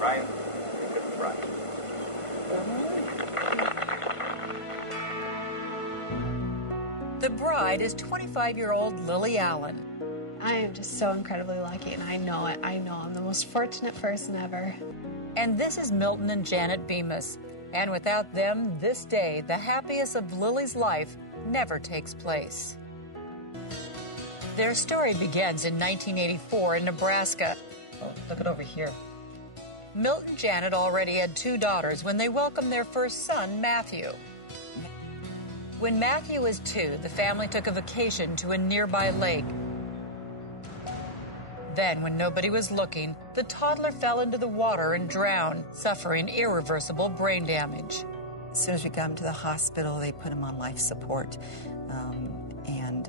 right, think it's right. The bride is 25-year-old Lily Allen. I am just so incredibly lucky, and I know it. I know I'm the most fortunate person ever. And this is Milton and Janet Bemis. And without them, this day, the happiest of Lily's life, never takes place. Their story begins in 1984 in Nebraska. Oh, look it over here. Milton and Janet already had 2 daughters when they welcomed their first son, Matthew. When Matthew was 2, the family took a vacation to a nearby lake. Then, when nobody was looking, the toddler fell into the water and drowned, suffering irreversible brain damage. As soon as we got him to the hospital, they put him on life support. And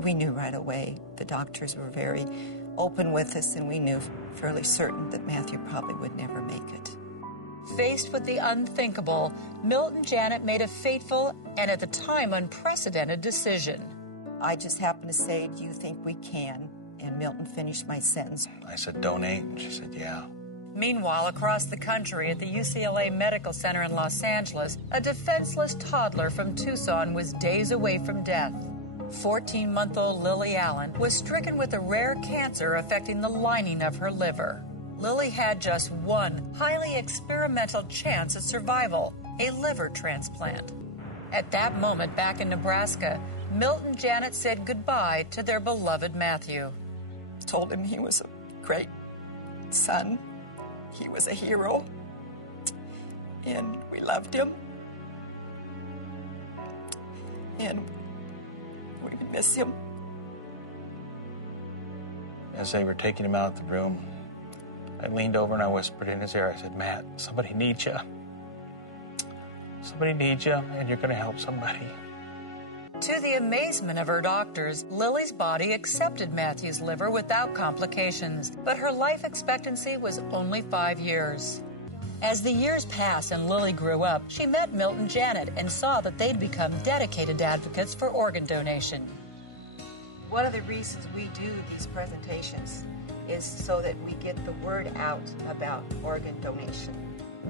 we knew right away. The doctors were very open with us, and we knew fairly certain that Matthew probably would never make it. Faced with the unthinkable, Milton and Janet made a fateful and at the time unprecedented decision. I just happened to say, "Do you think we can?" And Milton finished my sentence. I said, donate, and she said, yeah. Meanwhile, across the country at the UCLA Medical Center in Los Angeles, a defenseless toddler from Tucson was days away from death. 14-month-old Lily Allen was stricken with a rare cancer affecting the lining of her liver. Lily had just one highly experimental chance at survival, a liver transplant. At that moment back in Nebraska, Milton and Janet said goodbye to their beloved Matthew. Told him he was a great son. He was a hero. And we loved him. And we miss him. As they were taking him out of the room, I leaned over and I whispered in his ear, I said, Matt, somebody needs you. Somebody needs you, and you're going to help somebody. To the amazement of her doctors, Lily's body accepted Matthew's liver without complications, but her life expectancy was only 5 years. As the years passed and Lily grew up, she met Milton and Janet and saw that they'd become dedicated advocates for organ donation. One of the reasons we do these presentations is so that we get the word out about organ donation.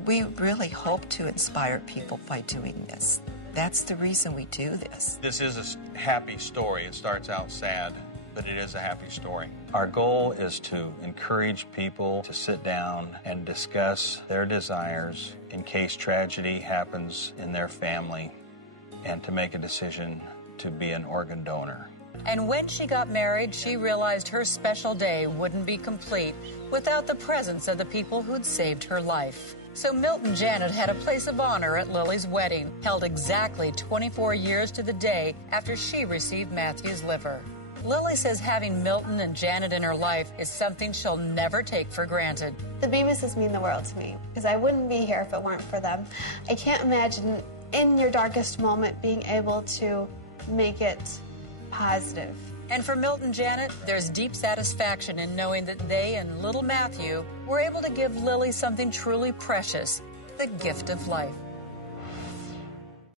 We really hope to inspire people by doing this. That's the reason we do this. This is a happy story. It starts out sad, but it is a happy story. Our goal is to encourage people to sit down and discuss their desires in case tragedy happens in their family and to make a decision to be an organ donor. And when she got married, she realized her special day wouldn't be complete without the presence of the people who'd saved her life. So Milton and Janet had a place of honor at Lily's wedding, held exactly 24 years to the day after she received Matthew's liver. Lily says having Milton and Janet in her life is something she'll never take for granted. The Bemises mean the world to me, because I wouldn't be here if it weren't for them. I can't imagine in your darkest moment being able to make it positive. And for Milton and Janet, there's deep satisfaction in knowing that they and little Matthew were able to give Lily something truly precious, the gift of life.